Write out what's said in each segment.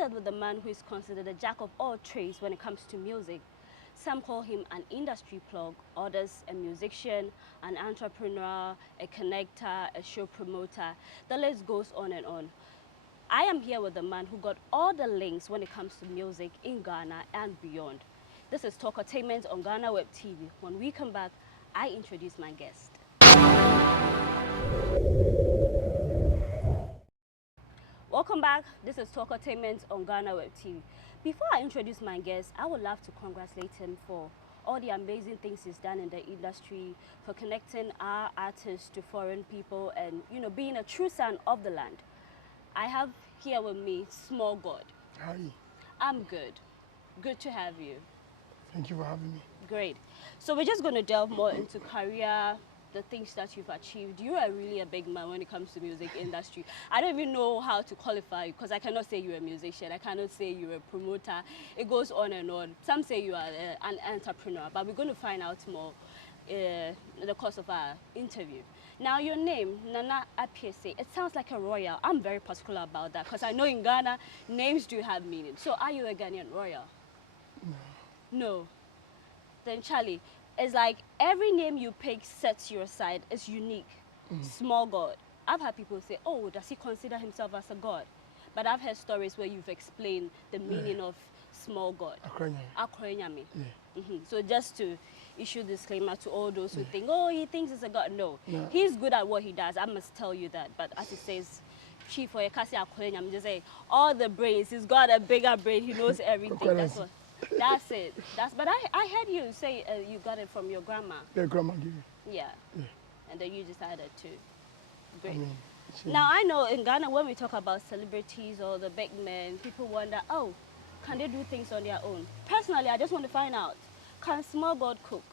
chatted with the man who is considered a jack of all trades when it comes to music. Some call him an industry plug, others a musician, an entrepreneur, a connector, a show promoter. The list goes on and on. I am here with the man who got all the links when it comes to music in Ghana and beyond. This is Talkertainment on Ghanaweb TV. When we come back, I introduce my guest. Welcome back. This is Talkertainment on Ghanaweb TV. Before I introduce my guest, I would love to congratulate him for all the amazing things he's done in the industry, for connecting our artists to foreign people and, you know, being a true son of the land. I have here with me Smallgod. Hi. I'm good. Good to have you. Thank you for having me. Great. So we're just going to delve more into career, the things that you've achieved. You are really a big man when it comes to music industry. I don't even know how to qualify you because I cannot say you're a musician. I cannot say you're a promoter. It goes on and on. Some say you are an entrepreneur, but we're going to find out more in the course of our interview. Now, your name, Nana Apiese, it sounds like a royal. I'm very particular about that because I know in Ghana, names do have meaning. So are you a Ghanaian royal? No. No. Then Charlie, it's like every name you pick sets you aside. It's unique. Smallgod. I've had people say, oh, does he consider himself as a god? But I've heard stories where you've explained the meaning of Smallgod. Akrenyame. Yeah. So just to issue disclaimer to all those who think, oh, he thinks he's a god. No. He's good at what he does. I must tell you that. But as he says, Chief or Ekasi Akrenyame, just say all the brains. He's got a bigger brain. He knows everything. That's what. That's it. But I heard you say you got it from your grandma. Yeah, grandma gave me. Yeah. Yeah. And then you decided to. Great. I mean, now I know in Ghana when we talk about celebrities or the big men, people wonder, oh, can they do things on their own? Personally, I just want to find out, can Smallgod cook?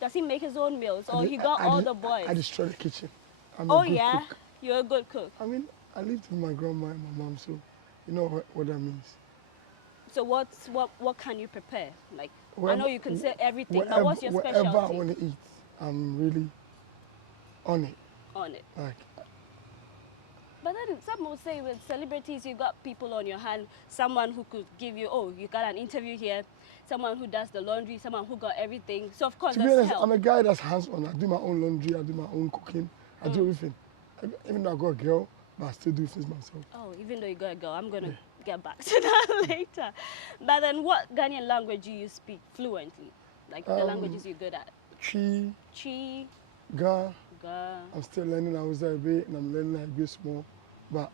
Does he make his own meals or he got all the boys? I destroy the kitchen. I'm oh a good yeah? cook. You're a good cook. I mean, I lived with my grandma and my mom, so you know what that means. So what can you prepare? Like, Wherever, I know you can say everything, but what's your specialty? Whatever I want to eat, I'm really on it. On it. Like. But then some will say with celebrities, you got people on your hand, someone who could give you, oh, you got an interview here, someone who does the laundry, someone who got everything. So of course, to be honest, I'm a guy that's hands-on. I do my own laundry, I do my own cooking, I do everything. Even though I got a girl, but I still do things myself. Oh, even though you got a girl, I'm going to get back to that later. But then what Ghanaian language do you speak fluently? Like the languages you're good at? Chi. Ga. I'm still learning. I was there a bit and I'm learning like a bit small. But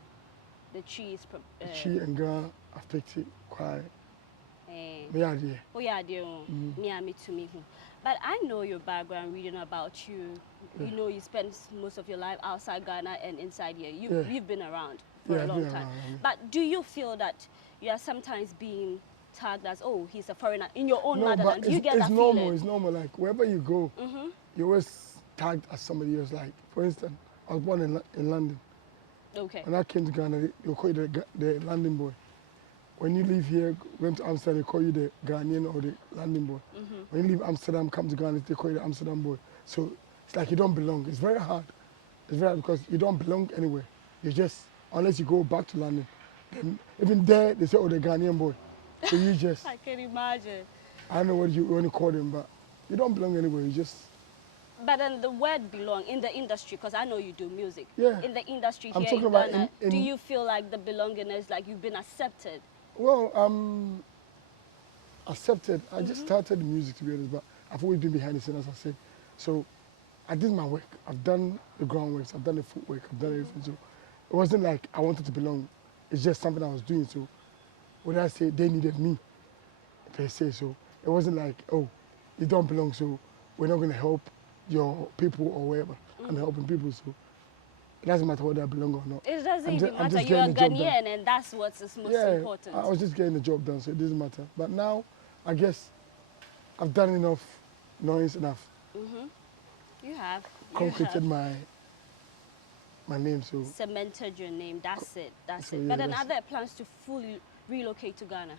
the Chi is... Chi and Ga, I've picked it quite. Yeah, dear. Me to me. But I know your background, reading about you. You know you spend most of your life outside Ghana and inside here. You've been around for a long time. But do you feel that you are sometimes being tagged as, oh, he's a foreigner in your own motherland? Do you get that feeling? It's normal. Like wherever you go, you're always tagged as somebody else. Like for instance, I was born in London. Okay. When I came to Ghana, they call you the London boy. When you leave here, going to Amsterdam, they call you the Ghanaian or the London boy. When you leave Amsterdam, come to Ghana, they call you the Amsterdam boy. So it's like you don't belong. It's very hard. It's very hard because you don't belong anywhere. You just, unless you go back to London, then even there, they say, oh, the Ghanaian boy. So you just... I can imagine. I don't know what you want to call them, but you don't belong anywhere. You just... But then the word belong in the industry, because I know you do music. Yeah. In the industry I'm here talking in Ghana, about do you feel like the belongingness, like you've been accepted? Well, accepted. I just started music, to be honest, but I've always been behind the scenes, as I said. So I did my work. I've done the groundworks. I've done the footwork. I've done everything. So it wasn't like I wanted to belong. It's just something I was doing. So what I say, they needed me, per se. So it wasn't like, oh, you don't belong, so we're not going to help your people or whatever. I'm helping people, so it doesn't matter whether I belong or not. It doesn't even matter. You're a Ghanaian, and that's what's most important. I was just getting the job done, so it doesn't matter. But now, I guess I've done enough noise, enough. You have. Concreted my name, so. Cemented your name. That's it. That's so, it. Yeah, but then are there plans to fully relocate to Ghana?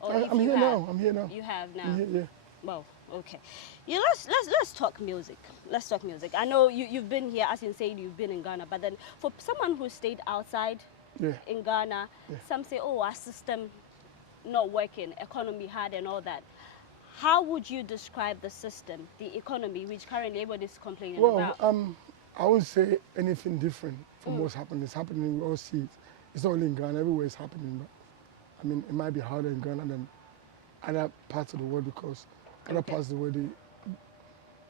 Or I'm here now. I'm here now. You have now. Yeah. Well, okay. Yeah, let's talk music. Let's talk music. I know you've been here, as you said, you've been in Ghana, but then for someone who stayed outside in Ghana. Yeah. Some say, oh, our system not working, economy hard and all that. How would you describe the system, the economy, which currently everybody's complaining Well, about? I won't say anything different from what's happening. It's happening, we all see it. It's not only in Ghana, everywhere it's happening. But I mean, it might be harder in Ghana than other parts of the world because other parts of the world,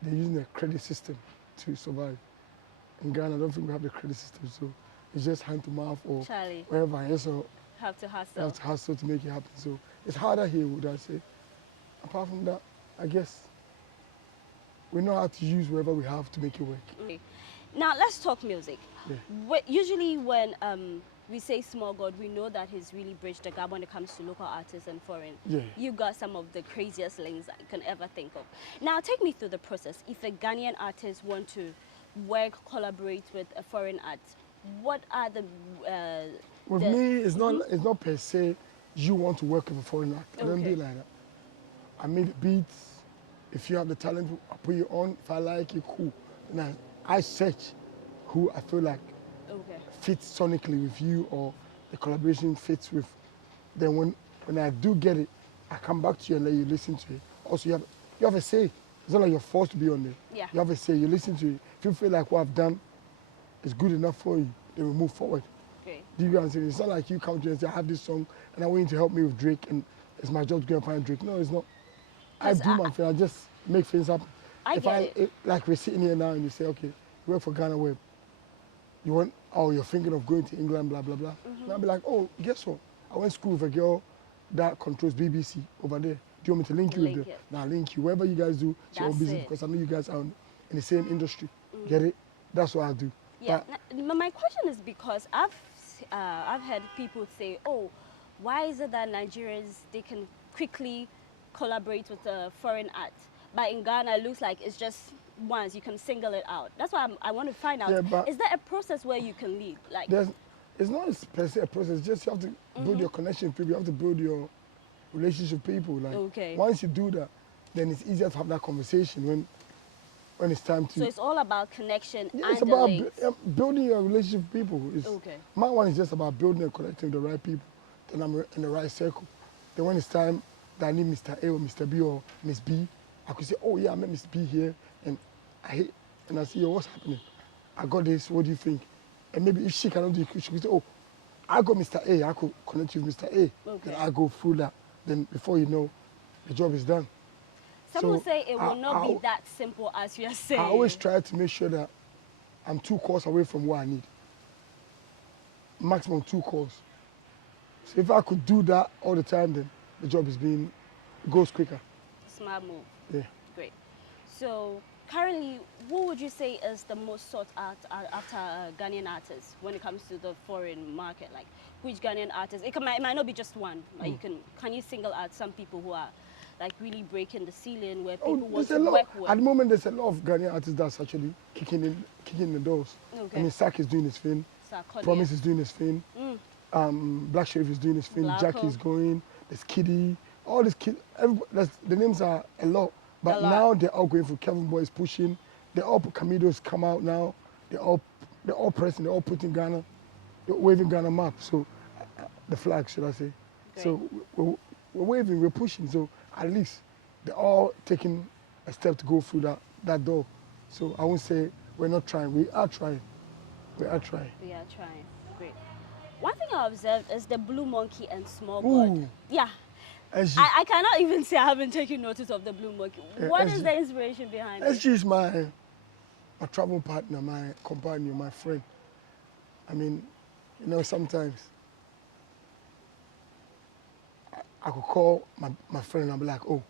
they're using a credit system to survive. In Ghana, I don't think we have the credit system, so it's just hand to mouth or Charlie, wherever. Yeah, so have to you hustle. have to hustle to make it happen. So it's harder here, would I say. Apart from that, I guess we know how to use whatever we have to make it work. Okay. Now let's talk music. Yeah. Usually when we say Smallgod, we know that he's really bridged the gap when it comes to local artists and foreign. Yeah. You got some of the craziest links I can ever think of. Now take me through the process. If a Ghanaian artist want to work, collaborate with a foreign art, what are the With me, it's not per se you want to work with a foreign act. I don't do it like that. I make the beats. If you have the talent, I put you on. If I like it, cool. And I search who I feel like fits sonically with you or the collaboration fits with. Then when I do get it, I come back to you and let you listen to it. Also, you have a say. It's not like you're forced to be on there. Yeah. You have a say. You listen to it. If you feel like what I've done is good enough for you, then we move forward. Okay. Do you get what I'm saying? It's not like you come to me and say, I have this song and I want you to help me with Drake and it's my job to go and find Drake. No, it's not. I do my thing. I just make things happen. Like we're sitting here now and you say, okay, you work for Ghanaweb. You're thinking of going to England, blah, blah, blah. And I'll be like, oh, guess what? I went to school with a girl that controls BBC over there. Do you want me to link you with her? Now link you. Whatever you guys do, she won't busy because I know you guys are in the same industry. Get it? That's what I do. Yeah. My question is because I've heard people say, oh, why is it that Nigerians, they can quickly collaborate with a foreign art, but in Ghana it looks like it's just once you can single it out. That's why I want to find out, is there a process where you can lead? Like it's not per se a process, just you have to build your connection with people, you have to build your relationship with people. Like once you do that, then it's easier to have that conversation when it's time to. So it's all about connection and it's about building your relationship with people. My one is just about building and connecting with the right people. Then I'm in the right circle. Then when it's time that I need Mr. A or Mr. B or Miss B, I could say, oh yeah, I met Mr. B here and I say, yo, what's happening? I got this, what do you think? And maybe if she cannot do it, she could say, oh, I got Mr. A, I could connect you with Mr. A. Then I go through that. Then before you know, the job is done. Some will say it will not be that simple as you are saying. I always try to make sure that I'm 2 calls away from what I need. Maximum 2 calls. So if I could do that all the time, then the job goes quicker. Smart move. Yeah. Great. So currently, who would you say is the most sought after Ghanaian artists when it comes to the foreign market? Like which Ghanaian artists? It might not be just one. Like can you single out some people who are like really breaking the ceiling where people want to work with? At the moment, there's a lot of Ghanaian artists that's actually kicking the doors. I mean, Sak is doing his thing. Promise is doing his thing. Black Sheriff is doing his thing. Jackie is going. There's Kiddy. All these kids. The names are a lot. But now they're all going for Kevin Boy is pushing. They're all Camidos come out now. They're all pressing. They're all putting Ghana. They're waving Ghana map. So the flag, should I say? Great. So we're waving. We're pushing. So at least they're all taking a step to go through that door. So I won't say we're not trying. We are trying. We are trying. We are trying. Great. One thing I observed is the Blue Monkey and Smallgod. Yeah. I cannot even say I haven't taken notice of the Blue Monkey. What is the inspiration behind it? SG is my travel partner, my companion, my friend. I mean, sometimes I could call my friend and I'll be like, oh,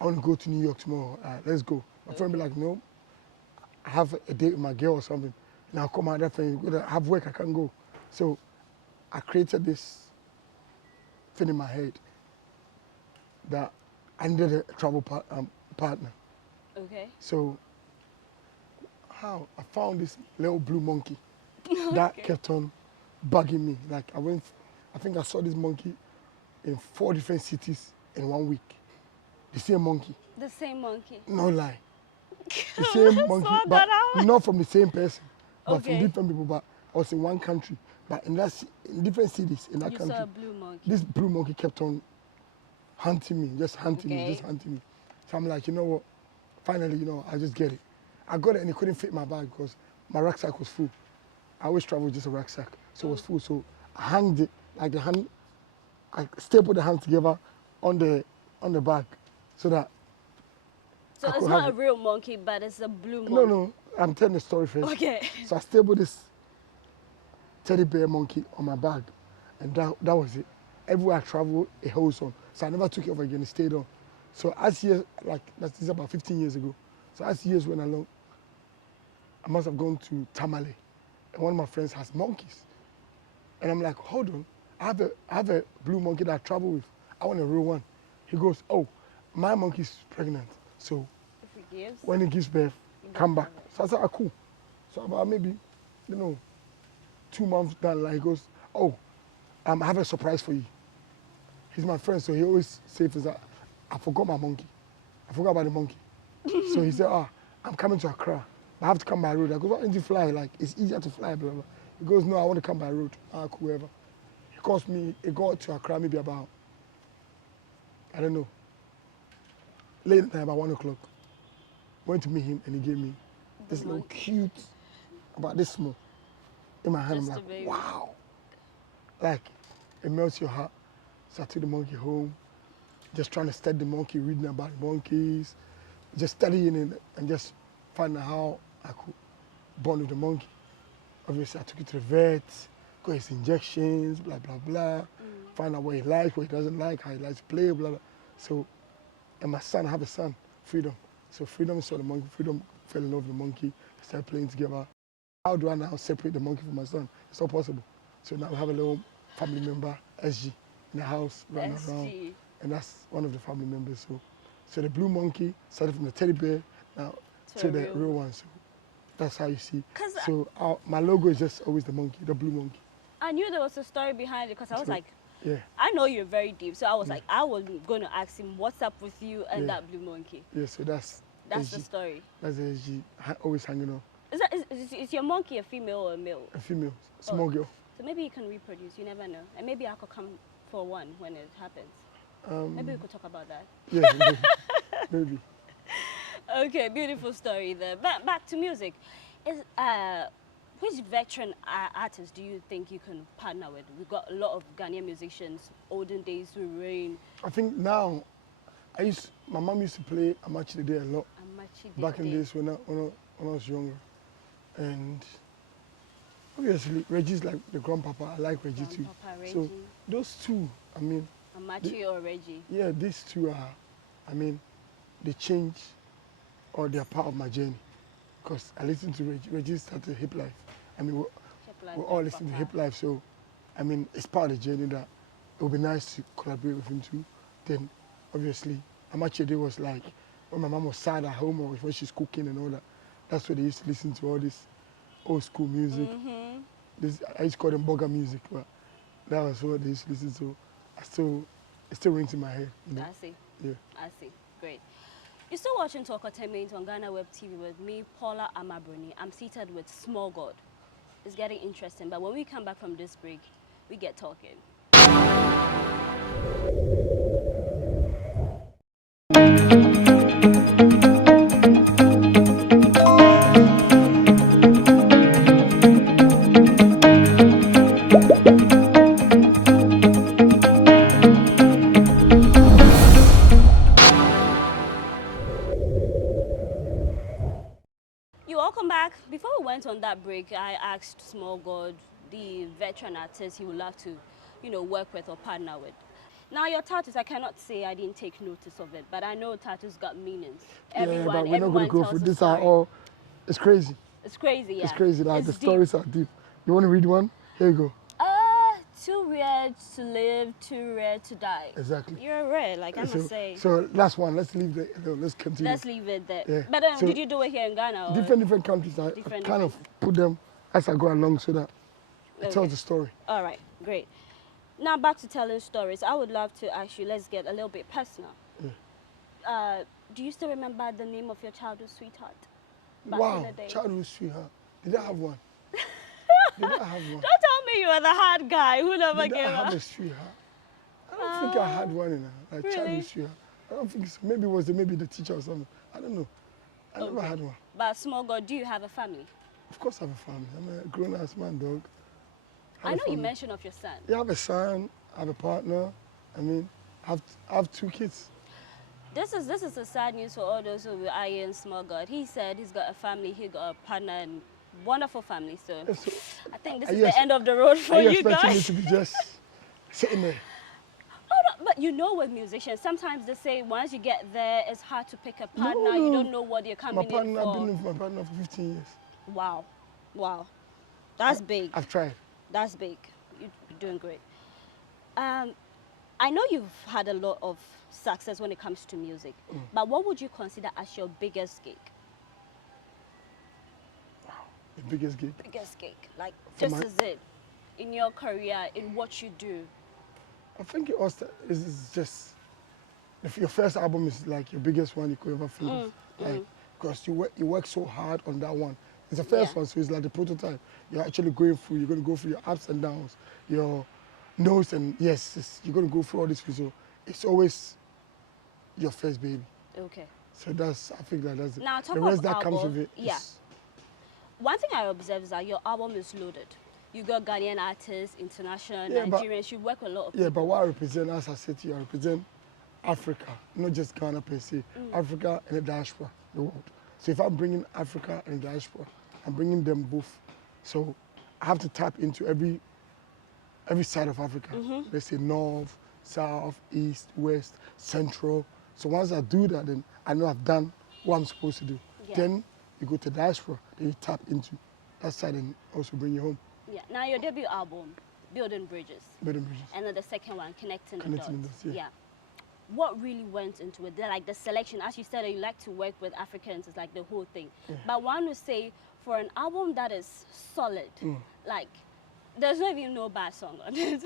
I want to go to New York tomorrow. Let's go. My friend will be like, no, I have a date with my girl or something. And I'll call my other friend, I have work, I can't go. So I created this thing in my head that I needed a travel partner. Okay. So I found this little blue monkey that kept on bugging me. Like I think I saw this monkey in 4 different cities in 1 week. The same monkey. The same monkey? No lie. The same monkey, but not from the same person, but from different people. But I was in one country, but in different cities in that You country. saw a blue monkey. This blue monkey kept on hunting me, just hunting me, just hunting me. So I'm like, you know what? Finally, you know, I'll just get it. I got it and it couldn't fit my bag because my rucksack was full. I always travel with just a rucksack, so it was full. So I hanged it like the hand. I stapled the hands together on the bag, so that. So it's not a real monkey, but it's a blue monkey. No, I'm telling the story first. Okay. So I stapled this teddy bear monkey on my bag, and that was it. Everywhere I traveled, it holds on. So I never took it off again, it stayed on. So as years, like this is about 15 years ago. So as years went along, I must have gone to Tamale, and one of my friends has monkeys. And I'm like, hold on, I have a blue monkey that I travel with. I want a real one. He goes, oh, my monkey's pregnant. So when it gives birth, come back. So I said, ah, cool. So about maybe, 2 months down, like he goes, oh, I have a surprise for you. He's my friend, so he always says that I forgot my monkey. I forgot about the monkey. So he said, I'm coming to Accra. I have to come by road. I go, why don't you fly? Like, it's easier to fly, blah, blah. He goes, no, I want to come by road. Cool, whoever. He calls me, he got to Accra maybe about, I don't know, late at night, about 1 o'clock. Went to meet him and he gave me this little cute, about this small, in my hand. I'm like, wow. Like, it melts your heart. So I took the monkey home, just trying to study the monkey, reading about the monkeys, just studying it and just finding out how I could bond with the monkey. Obviously, I took it to the vet, got his injections, blah, blah, blah. Find out what he likes, what he doesn't like, how he likes to play, blah, blah. So, and my son, I have a son, Freedom. So Freedom saw the monkey, Freedom fell in love with the monkey, started playing together. How do I now separate the monkey from my son? It's not possible. So now we have a little family member, SG, in the house, running around. And that's one of the family members. So the blue monkey started from the teddy bear now to the real one. So that's how you see. So my logo is just always the monkey, the blue monkey. I knew there was a story behind it because I was like, yeah. I know you're very deep. So I was like, I was going to ask him, what's up with you and that blue monkey? Yeah, so that's SG. The story. That's the SG, always hanging on. Is your monkey a female or a male? A female, small girl. So maybe you can reproduce, you never know. And maybe I could come for one when it happens. Maybe we could talk about that. Yeah, maybe. Okay, beautiful story there. Back to music. Which veteran artist do you think you can partner with? We've got a lot of Ghanaian musicians, olden days with Rain. I think now, my mom used to play Amachi Day a lot. Back in the days when I was younger. And obviously, Reggie's like the grandpapa. I like Reggie too. Reggie. So those two, I mean. Amachi or Reggie? Yeah, these two are, I mean, they change or they're part of my journey. Because I listen to Reggie. Reggie started Hip Life. I mean, we all listen to Hip Life. So, I mean, it's part of the journey that it would be nice to collaborate with him too. Then, obviously, Amachi Day was like, when my mom was sad at home or when she's cooking and all that, that's where they used to listen to all this old school music. I used to call them bugger music, but that was what they used to listen to. It still rings in my head. You know? I see. Yeah. I see. Great. You're still watching Talkertainment on Ghanaweb TV with me, Paula, Amma, Broni. I'm seated with Smallgod. It's getting interesting, but when we come back from this break, we get talking. Welcome back. Before we went on that break, I asked Smallgod, the veteran artist he would love to, work with or partner with. Now your tattoos, I cannot say I didn't take notice of it, but I know tattoos got meanings. But we're not going to go through this. It's crazy. It's crazy, yeah. It's crazy. Like the stories are deep. You want to read one? Here you go. Too rare to live, too rare to die. Exactly. You're rare, like I must say. So last one. Let's leave it. Let's continue. Let's leave it there. Yeah. But did you do it here in Ghana? Or? Different countries. I kind of put them as I go along so that it tells the story. All right, great. Now back to telling stories. I would love to actually, let's get a little bit personal. Yeah. Do you still remember the name of your childhood sweetheart? Back in the day? Childhood sweetheart. Did I have one? Did I have one? Don't tell me you were the hard guy who never Did gave I have up. a sweetheart? I don't think I had one in a like Really? childhood sweetheart. I don't think so. Maybe it was maybe the teacher or something. I don't know. I never had one. But Smallgod, do you have a family? Of course I have a family. I'm a grown-ass man, dog. I know you mentioned of your son. Yeah, I have a son, I have a partner. I mean, I have 2 kids. This is a sad news for all those who were eyeing Smallgod. He said he's got a family, he got a partner, and wonderful family. So, So, I think this is the end of the road for you expecting me guys. to be just sitting there? Oh, no, but you know, with musicians, sometimes they say once you get there, it's hard to pick a partner. You don't know what you're coming in for. I've been with my partner for 15 years. Wow, wow, that's big. I've tried. That's big. You're doing great. I know you've had a lot of success when it comes to music, but what would you consider as your biggest gig? The biggest gig. Biggest gig, like this is it in your career, in what you do. I think it was is just if your first album is like your biggest one you could ever feel, like because you work so hard on that one. It's the first one, so it's like the prototype. You're actually going through. You're going to go through your ups and downs, your no's and yes. You're going to go through all this. So it's always your first baby. Okay. So I think that's it. Now, talk the rest of that album, comes with it. yeah. One thing I observe is that your album is loaded. You got Ghanaian artists, international, Nigerians. You work with a lot of people. Yeah, but what I represent, as I said to you, I represent Africa, not just Ghana per se. Africa and the diaspora, the world. So if I'm bringing Africa and the diaspora, I'm bringing them both. So I have to tap into every side of Africa. Let's say north, south, east, west, central. So once I do that, then I know I've done what I'm supposed to do. Yeah. Then you go to diaspora, then you tap into that side and also bring you home. Yeah. Now your debut album, Building Bridges. Building Bridges. And then the second one, Connecting the Connecting Dots. the Dots, yeah. What really went into it? Like the selection, as you said, you like to work with Africans, it's like the whole thing. Yeah. But one would say for an album that is solid, like there's not even no bad song on it.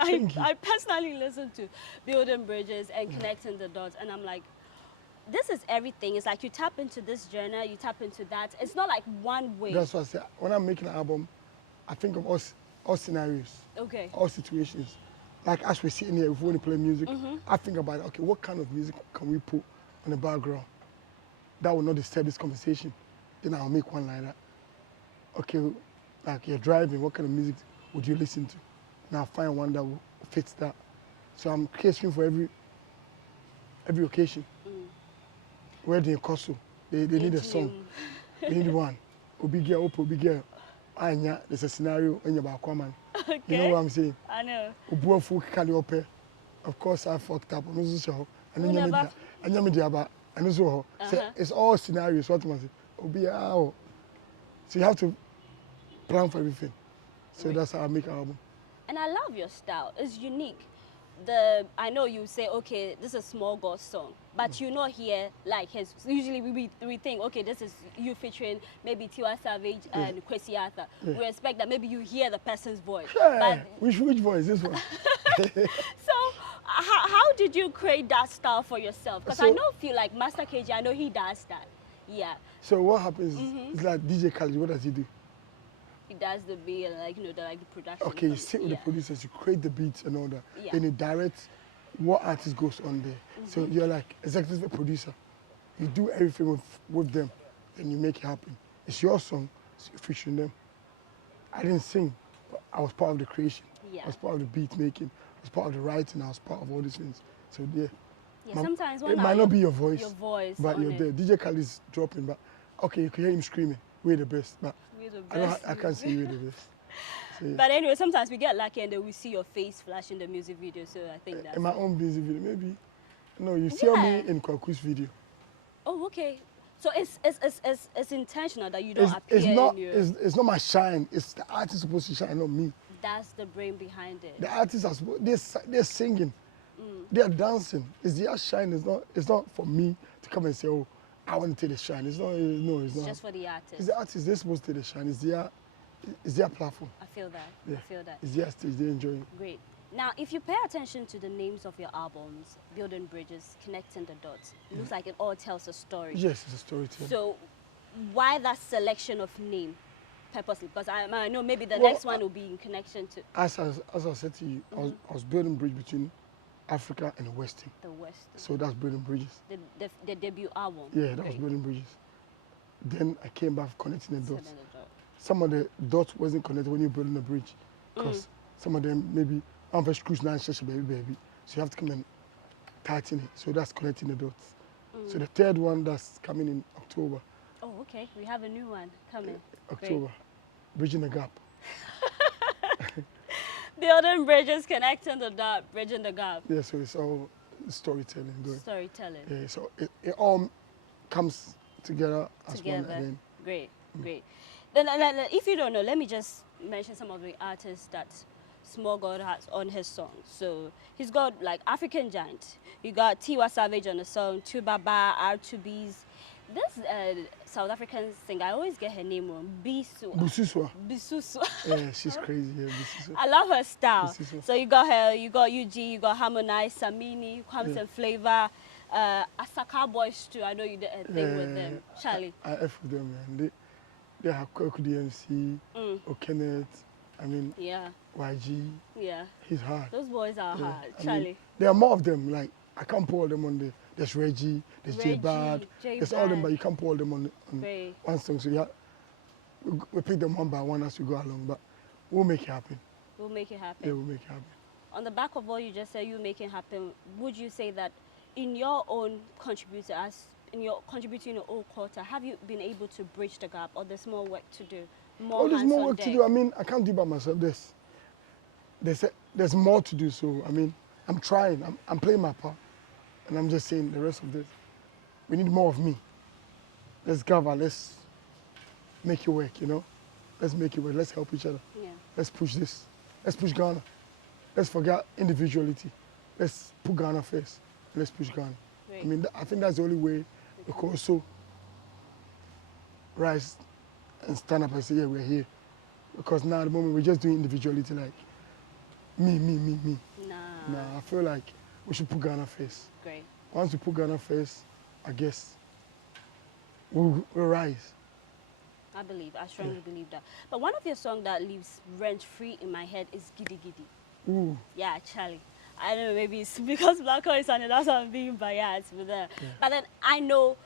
I personally listen to Building Bridges and Connecting the Dots, and I'm like, this is everything. It's like you tap into this genre, you tap into that. It's not like one way. That's what I say. When I'm making an album, I think of all scenarios, all situations. Like as we're sitting here, if we want to play music, I think about it, okay, what kind of music can we put on the background that will not disturb this conversation? Then I'll make one like that. Okay, like you're driving, what kind of music would you listen to? And I'll find one that will fit that. So I'm catering for every occasion. Where they Koso, they need a song. They need one. Obi girl, Obi girl. Anya, there's a scenario in your Aquaman. Okay. You know what I'm saying? I know. Of course, I fucked up. And it's all scenarios. What am I saying? So you have to plan for everything. So that's how I make an album. And I love your style. It's unique. I know you say, okay, this is a Smallgod song, but you not hear like his. Usually we think, okay, this is you featuring maybe Tiwa Savage and Kwesi Arthur. We expect that maybe you hear the person's voice. But which voice? This one. So how did you create that style for yourself? Because I feel like Master KG, I know he does that. Yeah. So what happens? It's like DJ Khaled. What does he do? He does the beat and like the production. Okay, you sit with the producers, you create the beats and all that. Yeah. Then you direct what artist goes on there. So you're like executive producer. You do everything with them, then you make it happen. It's your song, so you're featuring them. I didn't sing, but I was part of the creation. Yeah. I was part of the beat making. I was part of the writing. I was part of all these things. So yeah. Yeah, sometimes it might not be your voice, but you're there. DJ Khaled is dropping, but okay, you can hear him screaming. We're the best, but I can't say we're the best. So, yeah. But anyway, sometimes we get lucky and then we see your face flash in the music video, so I think that's... In my own music video, maybe. No, you see me in Kwaku's video. Oh, okay. So it's intentional that you don't appear in your... It's not my shine. It's the artist supposed to shine, not me. That's the brain behind it. The artists are supposed... They're singing. They're dancing. It's their shine. It's not for me to come and say, oh, I want to take the shine. It's not. It's not. Just for the artist. It's the artists. They're supposed to take the shine. It's their platform. I feel that. Yeah. I feel that. It's their stage. They enjoy it. Great. Now, if you pay attention to the names of your albums, Building Bridges, Connecting the Dots, it looks like it all tells a story. Yes, it's a storytelling. So, why that selection of name purposely? Because I know maybe the next one will be in connection to As I said to you, I was building bridge between Africa and the Western. the West. So that's building bridges. The debut album. Yeah, that was building bridges. Then I came back connecting the dots. Another dot. Some of the dots wasn't connected when you're building a bridge, because some of them maybe I'm very cruise now, baby. So you have to come and tighten it. So that's connecting the dots. So the third one that's coming in October. Oh, okay. We have a new one coming. October, bridging the gap. Building bridges, connecting the dot, bridging the gap. Yeah, so it's all storytelling. Good. Storytelling. Yeah, so it all comes together as one. And then, Great, great. Then, if you don't know, let me just mention some of the artists that Smallgod has on his song. So he's got like African Giant. You got Tiwa Savage on the song, Tubaba, R2Bs. This South African singer, I always get her name wrong. Bususwa. Bisuswa. Yeah, she's crazy. Yeah, Bususwa. I love her style. Bususwa. So you got her, you got UG, you got Harmonize, Samini, Kwams and Flavor, Asaka Boys too. I know you did a thing with them. Charlie. I F with them, man. They have Kweku DMC, Okenet, I mean, YG. Yeah. He's hard. Those boys are hard. I Charlie. mean, there are more of them. Like, I can't put all them on there's Reggie, there's J Bad, there's all them, but you can't put all them on one song. So we pick them one by one as we go along, but we'll make it happen. We'll make it happen. Yeah, we'll make it happen. On the back of what you just said, you make it happen, would you say that in your own contributor, in your contributing your own quarter, have you been able to bridge the gap, or there's more work to do? There's more work to do. I mean, I can't do it by myself. There's more to do. So, I mean, I'm trying. I'm playing my part. And I'm just saying the rest of this, we need more of me. Let's gather. Let's make it work, you know? Let's make it work. Let's help each other. Yeah. Let's push this. Let's push Ghana. Let's forget individuality. Let's put Ghana first. Let's push Ghana. Right. I mean, I think that's the only way we can also rise and stand up and say, yeah, we're here. Because now at the moment we're just doing individuality, like me. Nah, I feel like we should put Ghana first. Great. Once we put Ghana first, I guess we'll rise. I strongly believe that. But one of your songs that lives rent-free in my head is Giddy Giddy. Ooh. Yeah, Charlie. I don't know, maybe it's because Black Hole is on it, that's why I'm being biased with that. Yeah. But then I know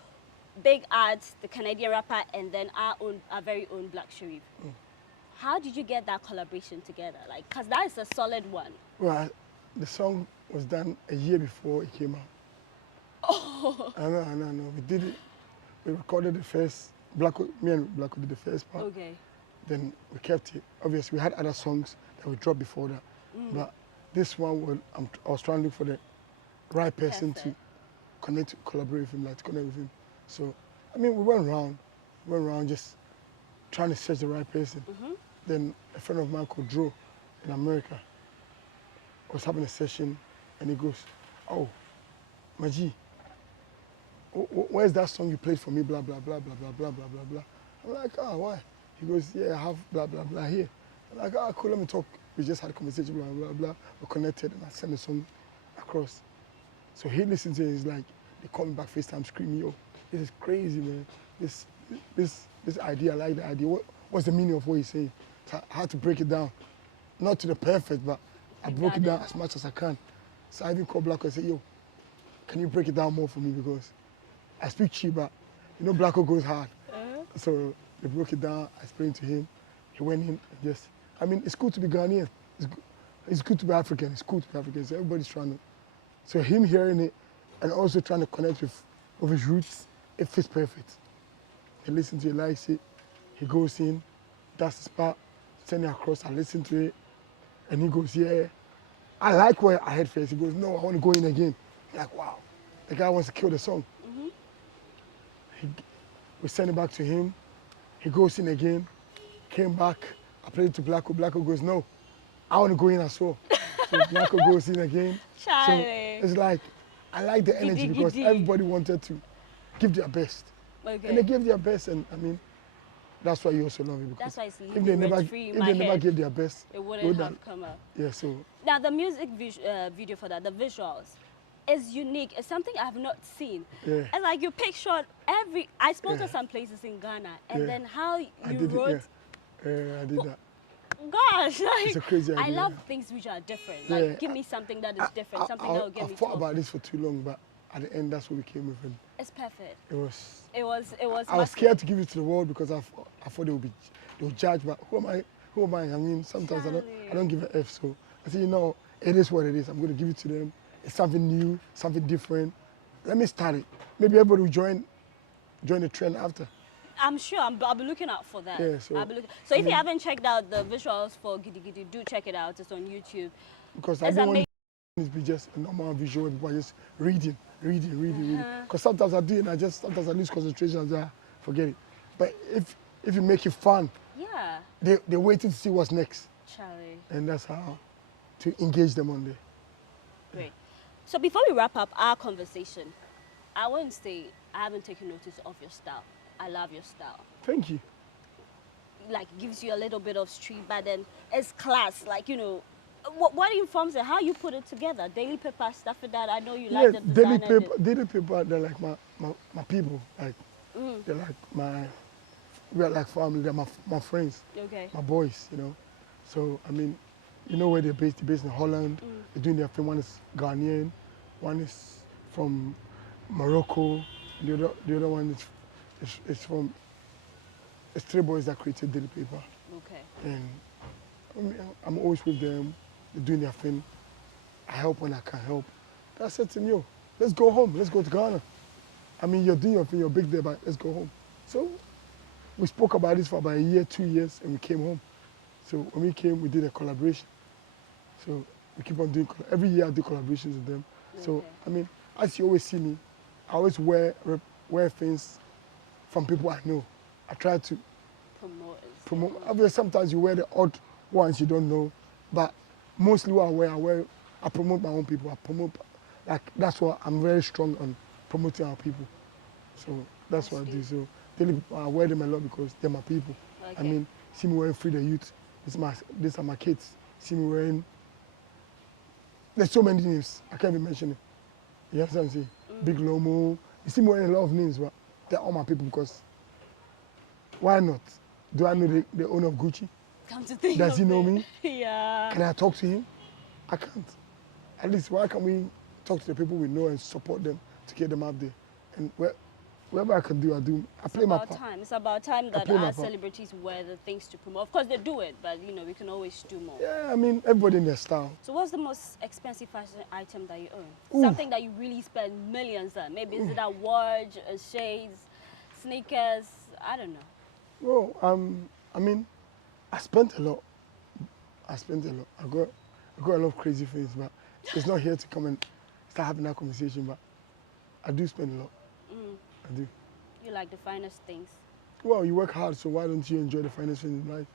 Big Arts, the Canadian rapper, and then our very own Black Sharif. How did you get that collaboration together? Like, because that is a solid one. Well, the song was done a year before it came out. Oh. I know. We did it. We recorded the first, me and Black did the first part. Okay. Then we kept it. Obviously, we had other songs that we dropped before that. But this one, I was trying to look for the right person to collaborate with him, like to connect with him. So, I mean, we went around just trying to search the right person. Then a friend of mine called Drew in America was having a session, and he goes, "Oh, Maji, where's that song you played for me? Blah blah blah blah blah blah blah blah blah." I'm like, "Oh, why?" He goes, "Yeah, I have blah blah blah here." I'm like, "Oh, cool, let me talk." We just had a conversation, blah blah blah. We connected, and I sent the song across. So he listened to it. He's like, they call me back FaceTime, screaming, "Yo, this is crazy, man. This idea, I like the idea. What's the meaning of what he's saying?" So I had to break it down, not to the perfect, but I broke it down as much as I can. So I even called Blacko and said, "Yo, can you break it down more for me, because I speak cheap, but you know Blacko goes hard." So they broke it down. I explained to him. He went in and just. I mean, it's cool to be Ghanaian. It's good to be African. It's cool to be African. So everybody's trying to. So him hearing it and also trying to connect with his roots, it fits perfect. He listens to it, likes it. He goes in, that's the spot, send it across. I listen to it, and he goes, "Yeah, I like where I head first." He goes, "No, I want to go in again." I'm like, wow, the guy wants to kill the song. We send it back to him. He goes in again, came back. I played it to Blacko. Blacko goes, "No, I want to go in as well." So Blacko goes in again. Charlie. So it's like, I like the energy because everybody wanted to give their best. Okay. And they gave their best, and I mean, that's why you also love it, because that's why if they never gave their best, it wouldn't have come out. Yeah, so. Now the music video for that, the visuals, is unique. It's something I've not seen. Yeah. And like you pictured I spoke to some places in Ghana, and then how you wrote I did that. Gosh, like, It's a crazy idea. I love things which are different. Like, give me something that is different, something that will get me I thought talking. about this for too long, but at the end, that's what we came with. And It's perfect. it was. It was. I was scared to give it to the world because I thought they would judge. But who am I? Who am I? I mean, sometimes I don't give an F. So I said, you know, it is what it is. I'm going to give it to them. It's something new, something different. Let me start it. Maybe everybody will join the trend after. I'm sure. I'll be looking out for that. Yeah, so so if you haven't checked out the visuals for Gidi Gidi, do check it out. It's on YouTube. Because I don't want it to be just a normal visual where people are just reading. Because sometimes I do it and sometimes I lose concentration and I forget it. But if you make it fun, yeah, they're waiting to see what's next. Charlie. And that's how to engage them on there. Great. So before we wrap up our conversation, I won't say I haven't taken notice of your style. I love your style. Thank you. Like, gives you a little bit of street, but then it's class. Like, you know, what informs it? How you put it together? Daily paper, stuff like that. I know you like the design. Daily paper, they're like my people. Like, they're like we're like family. They're my friends. Okay. My boys, you know. So, I mean, you know where they're based? They're based in Holland. They're doing their thing. One is Ghanaian. One is from Morocco. The other one is from, it's 3 boys that created daily paper. Okay. And I mean, I'm always with them. They're doing their thing. I help when I can help. I said to them, yo, let's go home. Let's go to Ghana. I mean, you're doing your thing. You're big there, but let's go home. So we spoke about this for about a year, 2 years, and we came home. So when we came, we did a collaboration. So we keep on doing, every year I do collaborations with them. Okay. So, I mean, as you always see me, I always wear things from people I know. I try to promote. Obviously, sometimes you wear the odd ones you don't know, but mostly what I promote my own people. That's what I'm very strong on, promoting our people. So that's what I do. So I wear them a lot because they're my people. Okay. I mean, see me wearing Free the Youth. These are my kids. See me wearing. There's so many names. I can't even mention it. You understand what I'm saying? Big Lomo. You see me wearing a lot of names, but they're all my people because why not? Do I know the owner of Gucci? Come to think Does he know me? Yeah. Can I talk to him? I can't. At least why can't we talk to the people we know and support them to get them out there? And whatever I can do, I do. I play my part. It's about time that our celebrities wear the things to promote. Of course, they do it, but you know, we can always do more. Yeah, I mean, everybody in their style. So what's the most expensive fashion item that you own? Ooh. Something that you really spend millions on. Maybe is it a watch, a shades, sneakers? I don't know. Well, I mean, I spent a lot. I got a lot of crazy things, but it's not here to come and start having that conversation, but I do spend a lot. I do. You like the finest things? Well, you work hard, so why don't you enjoy the finest things in life?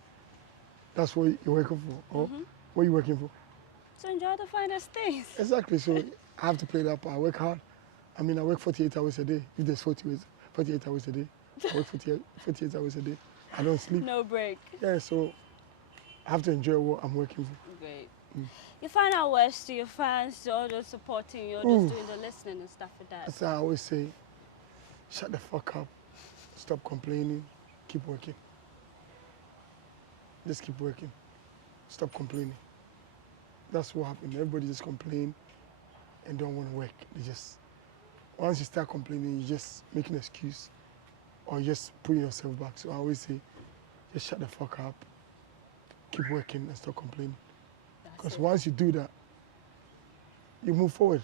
That's what you're working for. Or what are you working for? To enjoy the finest things. Exactly. So I have to play that part. I work hard. I mean, I work 48 hours a day. If there's 48 hours a day, I work 48 hours a day. I don't sleep. No break. Yeah, so I have to enjoy what I'm working for. Great. You find out words to your fans, to all those supporting you, just doing the listening and stuff like that. That's how I always say, shut the fuck up, stop complaining, keep working. Just keep working, stop complaining. That's what happened. Everybody just complain and don't want to work. Once you start complaining, you just make an excuse or you just put yourself back. So I always say, just shut the fuck up, keep working and stop complaining. Because once you do that, you move forward.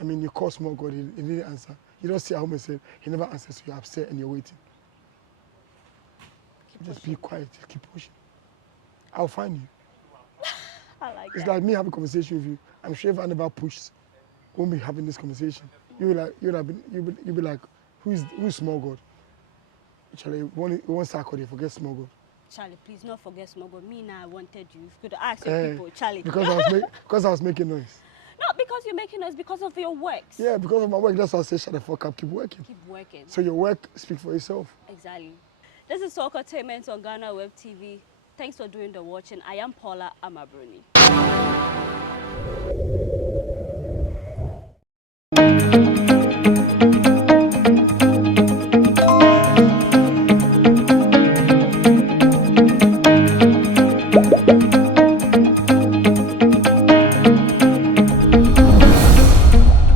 I mean, you call Smallgod, he didn't answer. You don't see how much said, he never answers, so you're upset and you're waiting. Just be quiet, just keep pushing. I'll find you. I like It's like me having a conversation with you. I'm sure if I never pushed, won't be having this conversation. You'll be like, who's Smallgod? Charlie, one circle, you forget Smallgod. Charlie, please not forget Smallgod. Me now, I wanted you. You could ask your people, Charlie. Because I was making noise. Not because you're making noise, because of your works. Yeah, because of my work. That's why I say shut the fuck up, keep working. Keep working. So your work speaks for itself. Exactly. This is Talkertainment on Ghanaweb TV. Thanks for doing the watching. I am Paula, Amma, Broni.